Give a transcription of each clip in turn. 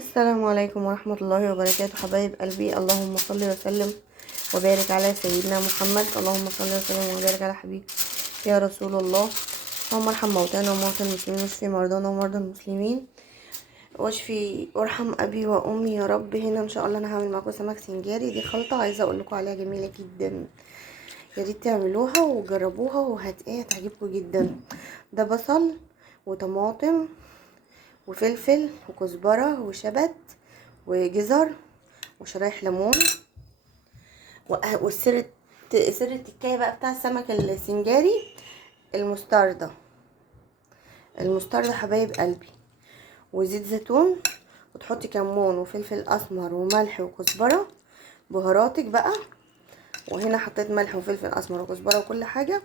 السلام عليكم ورحمة الله وبركاته. حبايب قلبي، اللهم صل وسلم وبارك على سيدنا محمد. اللهم صل وسلم وبارك على حبيب يا رسول الله. اللهم ارحم موتانا وموتى المسلمين، واشفي مرضانا ومرضى المسلمين، واشفي وارحم ابي وامي يا رب. هنا ان شاء الله انا هعمل معاكم سمك سنجاري. دي خلطة عايزة اقول لكم عليها جميلة جدا، يا ريت تعملوها وجربوها هتعجبكم جدا. ده بصل وطماطم وفلفل وكزبرة وشبت وجزر وشرايح ليمون والسر سر التكايه بقى بتاع السمك السنجاري، المستردة. حبايب قلبي، وزيت زيتون، وتحطي كمون وفلفل اسمر وملح وكزبره، بهاراتك بقى. وهنا حطيت ملح وفلفل اسمر وكزبره وكل حاجه.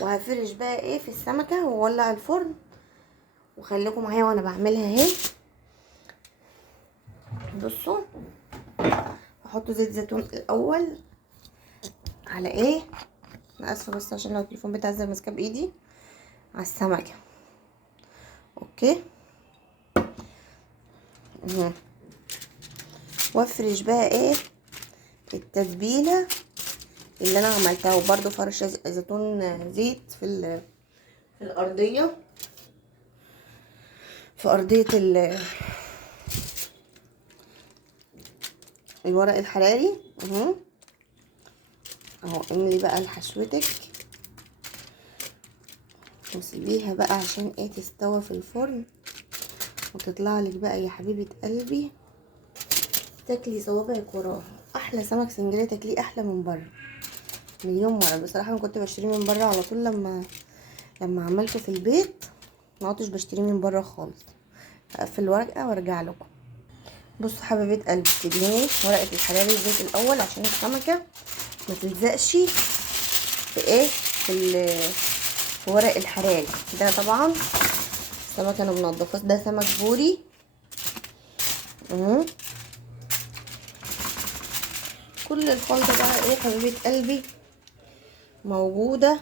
وهفرش بقى ايه في السمكه وولع الفرن، وخليكم معايا وانا بعملها اهي. بصوا، هحط زيت زيتون الاول على ايه، انا اسفه بس عشان لو التليفون بتاعي زي ماسكاه بايدي، على السمكه. اوكي. وافرش بقى ايه التتبيله اللي انا عملتها، وبرده فرشه زيتون زيت في الارضيه، في ارضيه الورق الحراري. اهو املي بقى لحشوتك وسيبيها بقى عشان ايه تستوى في الفرن، وتطلع لك بقى يا حبيبه قلبي تاكلي صوابعك وراها. احلى سمك سنجاري تاكليه احلى من بره مليون مره. بصراحه انا كنت بشتريه من بره على طول، لما عملته في البيت ما عدتش بشتريه من بره خالص. هقفل الورقه وارجع لكم. بصوا حبيبه قلبي، تدهني ورقه الحراري الزيت الاول عشان السمكه ما تلزقش في ايه، في ورق الحراري ده. طبعا السمك انا منضفاه، ده سمك بوري. كل الخلطه بقى ايه حبيبه قلبي موجوده.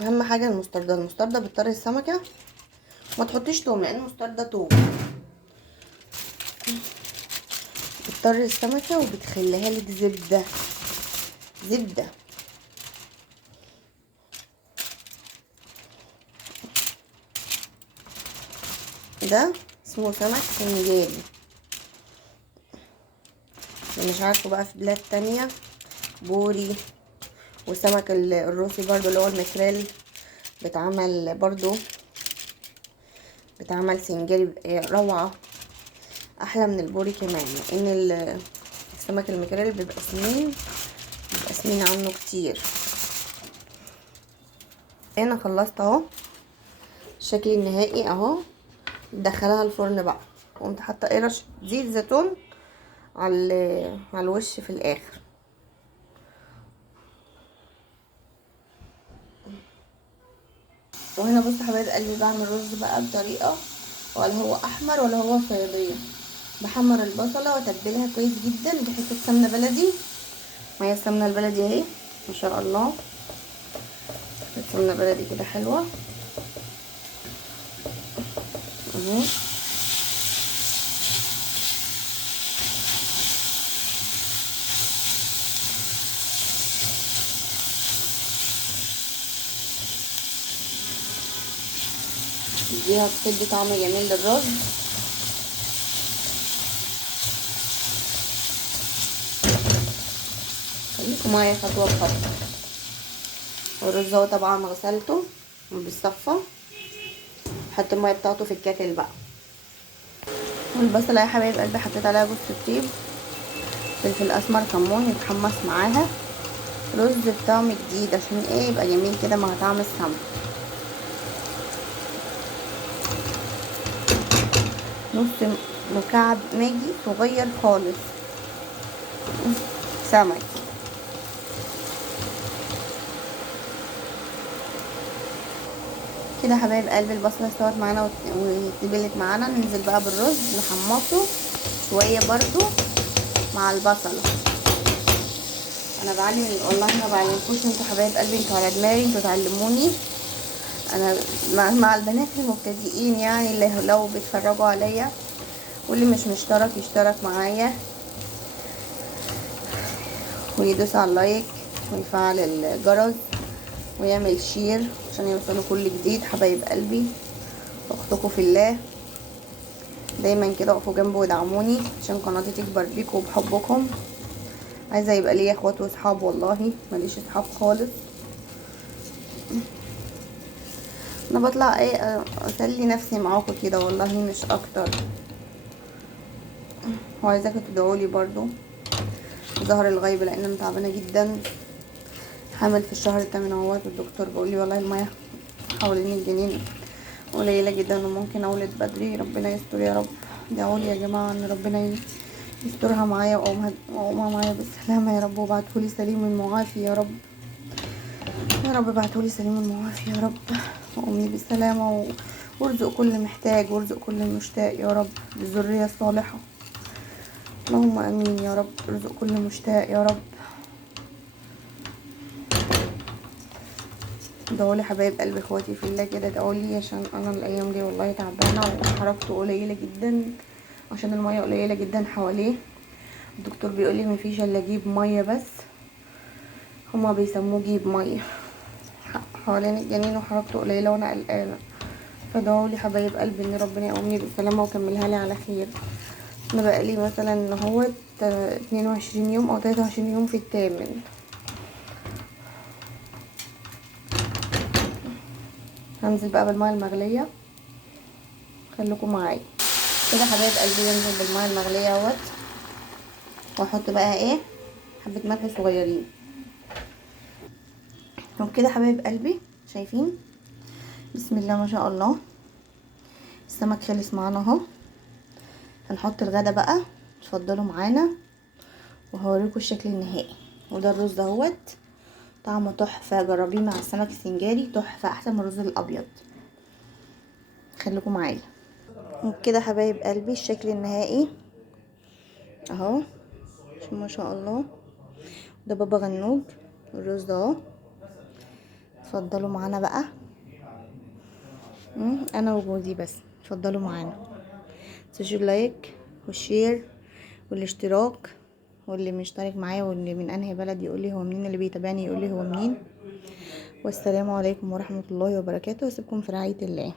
اهم حاجه المستردة بتطري السمكه. ما تحطيش توم لان المستردة توم، بتطري السمكه وبتخليها لك زبده. ده اسمه سمك سنجاري. مش عارفه بقى في بلاد تانية بوري. وسمك الروسي برضو اللي هو المكريل بتعمل سنجاري روعة، احلى من البوري كمان، لان السمك المكريل بيبقى سمين عنه كتير. انا خلصت اهو الشكل النهائي اهو. دخلها الفرن بقى، قمت حاطه ايه رشه زيت زيتون على الوش في الاخر. وهنا بصوا حبايب قلبي بعمل رز بقى بطريقه ولا هو احمر ولا هو صياديه. بحمر البصله واتبلها كويس جدا بحته سمنه بلدي. معايا السمنه البلدي اهي ما شاء الله، السمنه بلدي كده حلوه اهو. دي هتدي طعم جميل للرز. خليكم معايا خطوه بخطوه. والرز اهو طبعا غسلته وبالصفه، حط الميه بتاعته في الكاتل بقى. والبصله يا حبايب قلبي حطيت عليها جوز الطيب، فلفل اسمر، كمون يتحمص معاها. رز بطعم جديد عشان ايه يبقى جميل كده مع طعم السمك. نص مكعب ماجي صغير خالص سمك. كده حبايب قلبي البصله استوت معانا واتبلت معانا. ننزل بقى بالرز نحمصه شويه برضو مع البصله. انا بعلم والله ما بعلمكوش انتوا حبايب قلبي، انتوا على دماغي، انتوا تعلموني. انا مع البنات المبتدئين يعني، اللي لو بيتفرجوا عليا، واللي مش مشترك يشترك معايا ويدوس على اللايك ويفعل الجرس ويعمل شير عشان يوصلوا كل جديد. حبايب قلبي، اختكم في الله، دايما كده اقفوا جنبي ودعموني عشان قناتي تكبر بيكم وبحبكم. عايزه يبقى ليا اخوات واصحاب، والله ماليش اصحاب خالص. انا بطلع ايه اسلي نفسي معاكم كده والله، مش اكتر. وعايزاكم تدعولي برضو ظهر الغيب، لان انا تعبانه جدا، حامل في الشهر الثامن اهوت. الدكتور بيقول لي والله الميه حوالين الجنين قليله جدا وممكن اولد بدري. ربنا يستر يا رب. دعولي يا جماعه ان ربنا يسترها معايا واقومها معايا بالسلامه يا رب، وابعتهولي سليم المعافي يا رب. يا رب ابعتهولي سليم المعافي يا رب، وامي بالسلامه، وارزق كل محتاج، وارزق كل مشتاق يا رب بالذريه الصالحه. اللهم امين يا رب. ارزق كل مشتاق يا رب. ادعولي حبايب قلبي، اخواتي في الله كده، ادعولي عشان انا الايام دي والله تعبانه وحركته قليله جدا عشان الميه قليله جدا حواليه. الدكتور بيقول لي مفيش الا جيب ميه بس، هما بيسموه جيب ميه حوالين الجنين، وحركته قليله وانا قلقانه. فادعولي حبايب قلبي ان ربنا يقومني بالسلامه ويكملها لي على خير. انا بقالي مثلا هو 22 يوم او 23 يوم في الثامن. هنزل بقى بالميه المغليه، خليكم معايا كده حبايب قلبي. انزل بالميه المغليه اهوت، واحط بقى ايه حبه ملح صغيرين وبكده حبايب قلبي. شايفين؟ بسم الله ما شاء الله. السمك خلص معانا اهو. هنحط الغدا بقى، اتفضلوا معانا وهوريكم الشكل النهائي. وده الرز اهوت، طعمه تحفه، جربيه مع السمك السنجاري تحفه، احسن من الرز الابيض. خليكم معايا. وبكده حبايب قلبي الشكل النهائي اهو، ما شاء الله. ده بابا غنوج، الرز ده اهو. اتفضلوا معانا بقى. انا وجوزي بس. اتفضلوا معانا، تسيبوا اللايك والشير والاشتراك، واللي مشترك معايا واللي من انهي بلد يقول لي هو منين، اللي بيتابعني يقول لي هو منين. والسلام عليكم ورحمة الله وبركاته، واسيبكم في رعاية الله.